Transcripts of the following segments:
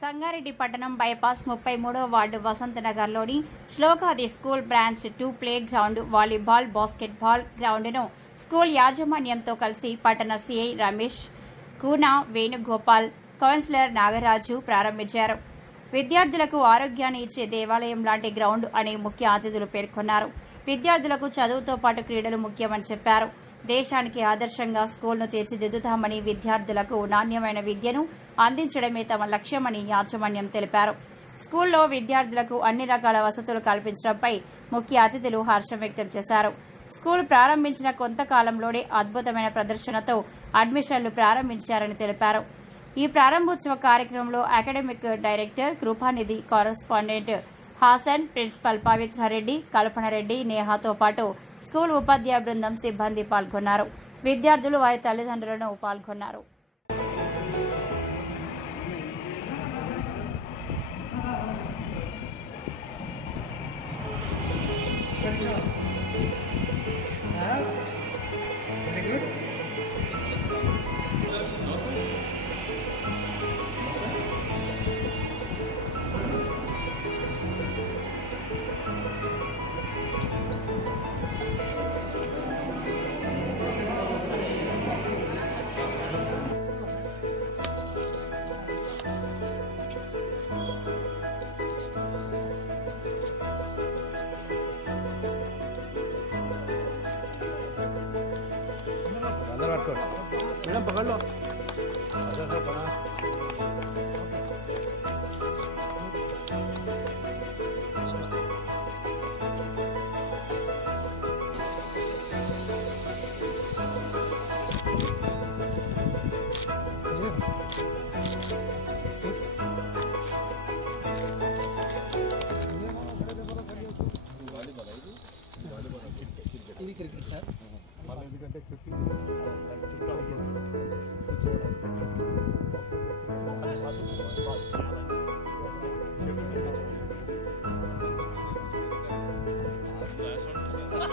సంగారెడ్డి పట్టణం బైపాస్ ముప్పై మూడో వార్డు వసంతనగర్లోని శ్లోకాది school branch two playground volleyball basketball గ్రౌండ్ను school యాజమాన్యంతో కలిసి పట్టణ సీఐ రమేష్ కూనా వేణుగోపాల్ కౌన్సిలర్ నాగరాజు ప్రారంభించారు. విద్యార్థులకు ఆరోగ్యాన్ని ఇచ్చే దేవాలయం లాంటి గ్రౌండ్ అని ముఖ్య అతిథులు పేర్కొన్నారు. విద్యార్థులకు చదువుతో పాటు క్రీడలు ముఖ్యమని చెప్పారు. దేశానికి ఆదర్శంగా స్కూల్ను తీర్చిదిద్దుతామని విద్యార్థులకు నాణ్యమైన విద్యను అందించడమే తమ లక్ష్యమని యాజమాన్యం తెలిపారు. స్కూల్లో విద్యార్థులకు అన్ని రకాల వసతులు కల్పించడంపై ముఖ్య అతిథులు హర్షం వ్యక్తం చేశారు. స్కూల్ ప్రారంభించిన కొంతకాలంలోనే అద్భుతమైన ప్రదర్శనతో అడ్మిషన్లు ప్రారంభించారని తెలిపారు. ఈ ప్రారంభోత్సవ కార్యక్రమంలో academic director Kripanidhi correspondent Hassan principal Pavitra Reddy Kalpana Reddy నేహాతో పాటు స్కూల్ ఉపాధ్యాయ బృందం సిబ్బంది పాల్గొన్నారు. విద్యార్థులు వారి తల్లిదండ్రులను పాల్గొన్నారు. Very barco. Mira,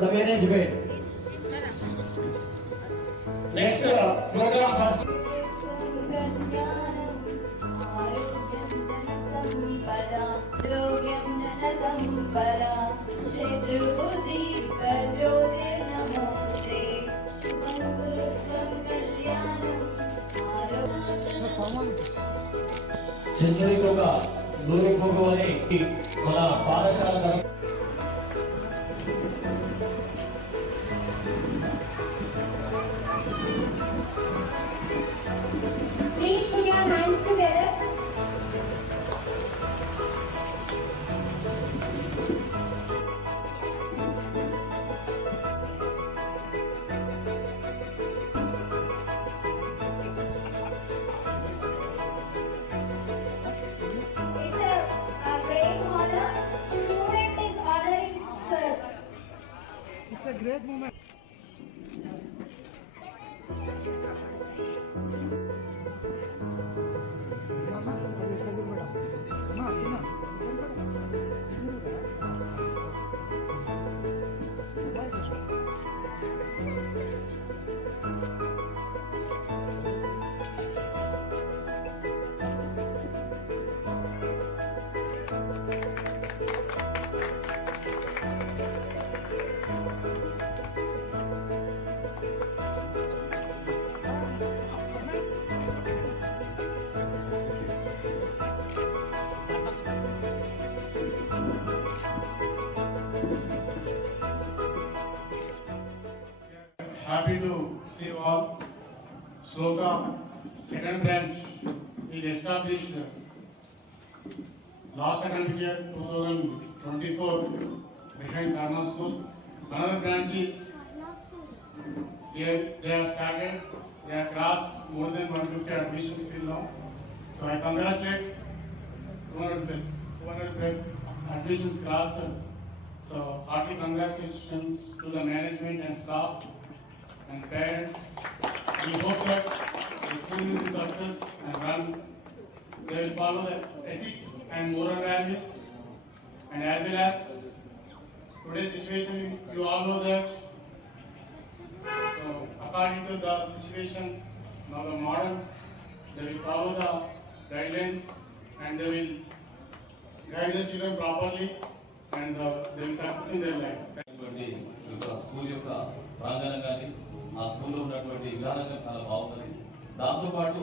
the management. సెంచరీకి ఒక అని మన పాఠశాల happy to see all. Sloka, second branch, is established uh, last academic year, 2024, behind Karma School. Another branch is here, they are started, they have crossed more than 150 admissions till now. So I congratulate 200 plus, 200 plus admissions crossed. So hearty congratulations to the management and staff and parents. We hope that the school will be success and run. They will follow the ethics and moral values. And as well as today's situation, you all know that. So according to the situation, now the model, they will follow the guidelines and they will guide the children properly and uh, they will success in their life. ఉన్నటువంటి ఈ యొక్క school యొక్క ప్రాంగణం కానీ ఆ స్కూల్లో ఉన్నటువంటి విధానంగా చాలా బాగున్నది దాంతో పాటు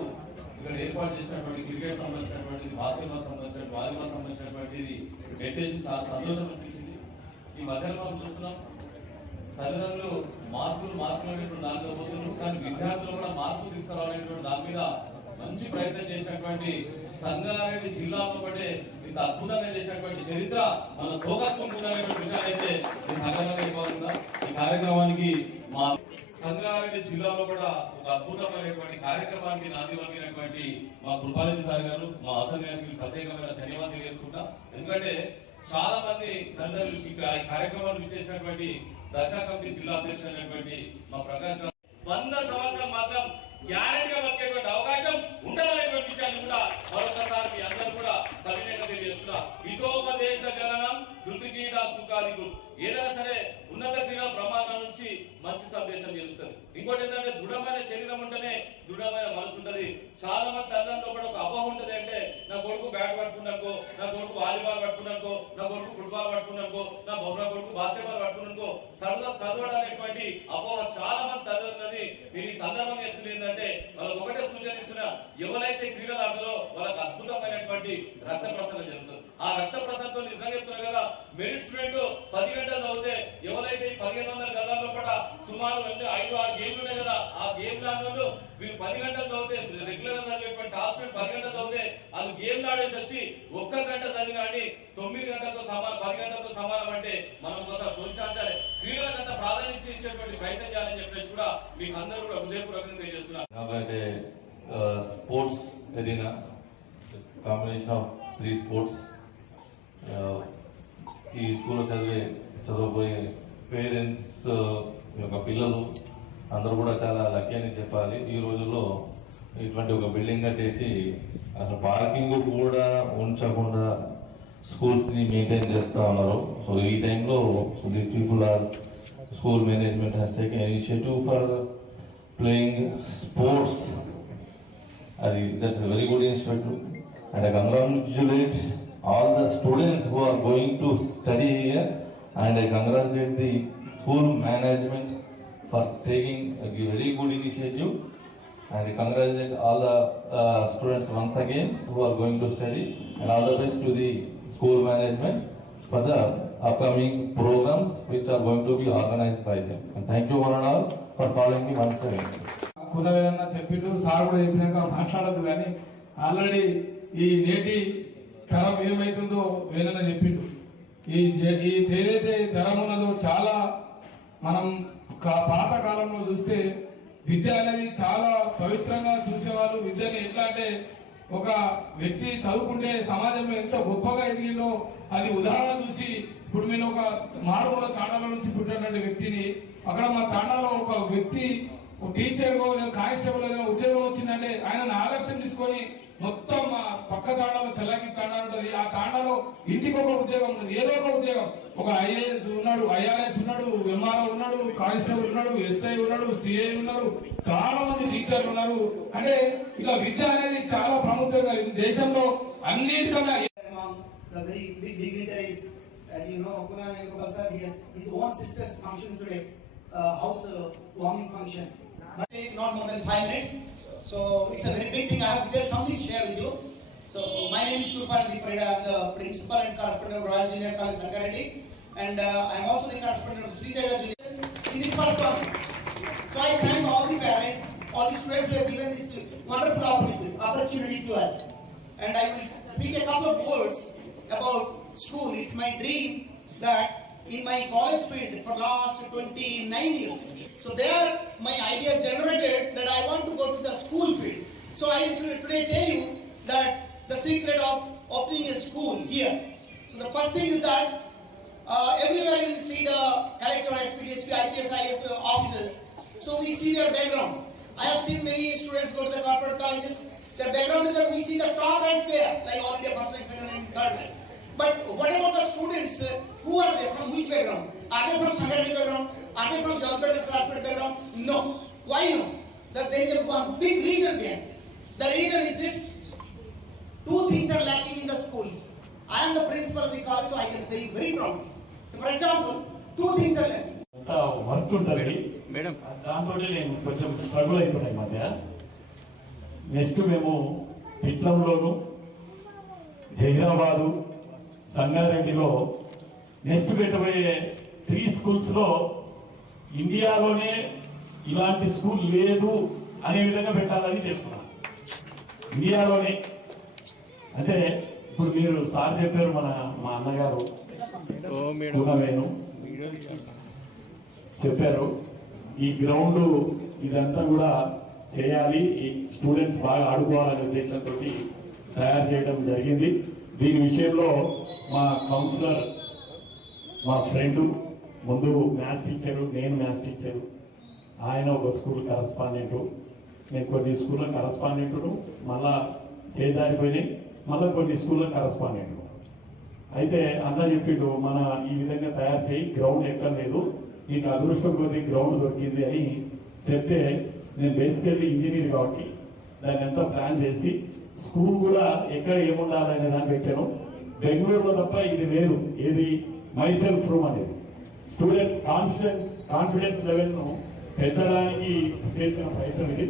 ఇక్కడ ఏర్పాటు చేసినటువంటి క్రికెట్ సంబంధించినటువంటి బాస్కెట్బాల్ సంబంధించిన వాలీబాల్ సంబంధించినటువంటిది మెడిటేషన్ చాలా సంతోషం అనిపించింది. ఈ మధ్యలో మనం చూస్తున్నాం తల్లిదండ్రులు మార్పులు మార్పులు అనేటువంటి దానిలో పోతున్నారు. కానీ విద్యార్థులు కూడా మార్పులు తీసుకురావాలనేటువంటి దాని మీద మంచి ప్రయత్నం చేసినటువంటి సంగారెడ్డి జిల్లాలో పడే ఇంత అద్భుతంగా చేసినటువంటి చరిత్ర మన సోగత్వం విషయాలైతే ఈ సంఘటన ఇవ్వాలంగా ఈ కార్యక్రమానికి మా సంగారెడ్డి జిల్లాలో కూడా ఒక అద్భుతమైనటువంటి కార్యక్రమానికి నాంది పలికినటువంటి మా కృపారెడ్డి సార్ గారు మా ఆసన్ గారికి ప్రత్యేకమైన ధన్యవాదాలు తెలియజేసుకుంటా. ఎందుకంటే చాలా మంది తల్లిదండ్రులు ఇక్కడ ఈ కార్యక్రమాన్ని విచ్చేసినటువంటి దశా కమిటీ జిల్లా అధ్యక్షుడైనటువంటి మా ప్రకాష్ వంద సంవత్సరం మాత్రం గ్యారెంటీగా బతికేటువంటి అవకాశం ఉండాలనేటువంటి విషయాన్ని కూడా మరొకసారి మీ అందరూ కూడా సవినయంగా తెలియజేస్తున్నా ఇతోపదేశ జననం కృతి క్రీడా సుఖాదికు ఏదైనా సరే ఉన్నత క్రీడా ప్రమాదం మంచి సందేశం చేస్తుంది ఇంకోటి ఏంటంటే దృఢమైన శరీరం ఉంటేనే దృఢమైన మనసు ఉంటుంది. చాలా మంది తల్లిదండ్రులు కూడా ఒక అపోహ ఉంటుంది అంటే నా కొడుకు బ్యాట్ పట్టుకున్నాకో నా కొడుకు వాలీబాల్ పట్టుకున్నాకో నా కొడుకు ఫుట్బాల్ పట్టుకున్నాకో నా బొమ్మ కొడుకు బాస్కెట్బాల్ పట్టుకున్నాకో చదవ చదవడం అనేటువంటి అపోహ చాలా మంది తల్లిదండ్రులది నేను ఈ సందర్భంగా చెప్తుంది ఏంటంటే వాళ్ళకి ఒకటే సూచన ఇస్తున్నా. ఎవరైతే క్రీడలు ఆడతారో వాళ్ళకి అద్భుతమైనటువంటి రక్త ప్రసరణ జరుగుతుంది. ఆ రక్త ప్రసరణతో నిజంగా చెప్తున్నా కదా మెరిట్ స్టూడెంట్ పది గంటలు చదివితే ఎవరైతే ఈ పదిహేను వందల గదాల్లో కూడా సుమారు అంటే ఐదు ఆరు గేమ్లు ఉన్నాయి కదా. ఆ గేమ్ దాంట్లో వీళ్ళు పది గంటలు చదివితే రెగ్యులర్గా చదివేటువంటి టాప్ స్టూడెంట్ పది గంటలు చదివితే వాళ్ళు గేమ్ ఆడేసి వచ్చి ఒక్క గంట చదివిన అని తొమ్మిది గంటలతో సమానం పది గంటలతో సమానం అంటే మనం ఒకసారి సోచాలి క్రీడలకు అంత ప్రాధాన్యత ఇచ్చేటువంటి ప్రయత్నం చేయాలని చెప్పేసి కూడా మీకు అందరూ కూడా హృదయపూర్వకంగా తెలియజేస్తున్నారు sports arena combination of three sports ఈ స్కూల్లో చదివే చదవబోయే పేరెంట్స్ యొక్క పిల్లలు అందరూ కూడా చాలా లక్కీ అని చెప్పాలి. ఈ రోజుల్లో ఇటువంటి ఒక బిల్డింగ్ కట్టేసి అసలు పార్కింగ్ కూడా ఉంచకుండా స్కూల్స్ని మెయింటైన్ చేస్తా ఉన్నారు. సో ఈ టైంలో this people are school management has take initiative for playing sports అది that's very good institute and congratulate all the students who are going to study here and I congratulate the school management for taking very good initiative and I congratulate all the uh, students once again who are going to study and all the best to the school management for the upcoming programs which are going to be organized by them. And thank you one and all for following me once again. కులవేదన్న చెప్పిండు sir కూడా చెప్పినాక మాట్లాడద్దు కానీ already ఈ నేటి తరం ఏమైతుందో వేదన చెప్పిండు ఈ జ- ఈ ఏదైతే తరం ఉన్నదో చాలా మనం పాతకాలంలో పాత కాలంలో చూస్తే విద్య అనేది చాలా పవిత్రంగా చూసేవాళ్ళు విద్యని ఎట్లా అంటే ఒక వ్యక్తి చదువుకుంటే సమాజంలో ఎంత గొప్పగా ఎదిగిందో అది ఉదాహరణ చూసి ఇప్పుడు నేను ఒక మారుమూల తాండాల నుంచి పుట్టినటువంటి వ్యక్తిని అక్కడ మా తాండాలో ఒక వ్యక్తి ఒక టీచర్ లేదా కానిస్టేబుల్ ఏదైనా ఉద్యోగం వచ్చిందంటే ఆయన ఆలస్యం తీసుకొని మొత్తం పక్క కాండలు చెల్లకి కాండాలు ఆ కాండలో ఇంటికి ఒక ఉద్యోగం ఉంటుంది. ఏదో ఒక ఉద్యోగం. ఒక ఐఏఎస్ ఉన్నాడు ఐఆర్ఎస్ ఉన్నాడు ఎంఆర్ఓ ఉన్నాడు కాలిస్టర్ ఉన్నాడు ఎస్ఐ ఉన్నాడు సిఐ ఉన్నారు చాలా మంది టీచర్లు ఉన్నారు. అంటే ఇలా విద్య అనేది చాలా ప్రముఖంగా దేశంలో అన్నింటికన్నా So my name is Krupal Dipreda. I'm the principal and correspondent of Royal Junior College, Sangareddy. And uh, I'm also the correspondent of Sri Teja Junior. So I thank all the parents, all the students who have given this wonderful opportunity, opportunity to us. And I will speak a couple of words about school. It's my dream that in my college field for last 29 years. So there my idea generated that I want to go to the school field. So I will today tell you that the secret of opening a school here. So the first thing is that uh, everywhere you see the collector, SP, DSP, IPS, IS officers. So we see their background. I have seen many students go to the corporate colleges. Their background is that we see the top ranks there, like all India first rank, second rank, third rank. But what about the students? Who are they? From which background? Are they from Sangarani background? Are they from Jalpet and Saraswati background? No. Why no? That there is a one big reason behind this. The reason is this. Two things are lacking in the schools. I am the principal of the college, so I can say very proudly. So for example, two things are lacking. అంతా work ఉంటుంది దాంతో నేను కొంచెం struggle ఈ మధ్య next మేము పిట్లంలోను జహీరాబాదు సంగారెడ్డిలో next పెట్టబోయే three స్కూల్స్లో ఇండియాలోనే ఇలాంటి స్కూల్ లేదు అనే విధంగా పెట్టాలని చేస్తున్నాం ఇండియాలోనే అంటే ఇప్పుడు మీరు సార్ చెప్పారు మన మా అన్నగారు. పూనవేణు చెప్పారు. ఈ గ్రౌండ్ ఇదంతా కూడా చేయాలి. ఈ స్టూడెంట్స్ బాగా ఆడుకోవాలనే ఉద్దేశంతో తయారు చేయడం జరిగింది. దీని విషయంలో మా కౌన్సిలర్ మా ఫ్రెండ్ ముందు మ్యాథ్స్ టీచరు నేను మ్యాథ్స్ టీచరు. ఆయన ఒక స్కూల్ కరస్పాండెంట్. నేను కొన్ని స్కూళ్ళ కరస్పాండెంట్ను. మళ్ళా చేదారిపోయినాయి మళ్ళీ కొన్ని స్కూల్లో కరస్పాండెంట్ అయితే అన్న చెప్పిండు మన ఈ విధంగా తయారు చేయి గ్రౌండ్ ఎక్కడ లేదు నీకు అదృష్టం కొద్ది గ్రౌండ్ దొరికింది అని చెప్తే నేను బేసికల్లీ ఇంజనీర్ కాబట్టి దాన్ని ఎంత ప్లాన్ చేసి స్కూల్ కూడా ఎక్కడ ఏముండాలనే దాన్ని పెట్టాను. బెంగళూరులో తప్ప ఇది లేదు ఏది? మైసెల్ఫ్ రూమ్ అనేది. స్టూడెంట్స్ కాన్ఫిడెన్స్ కాన్ఫిడెన్స్ లెవెల్ను పెంచడానికి చేసిన ప్రయత్నం ఇది.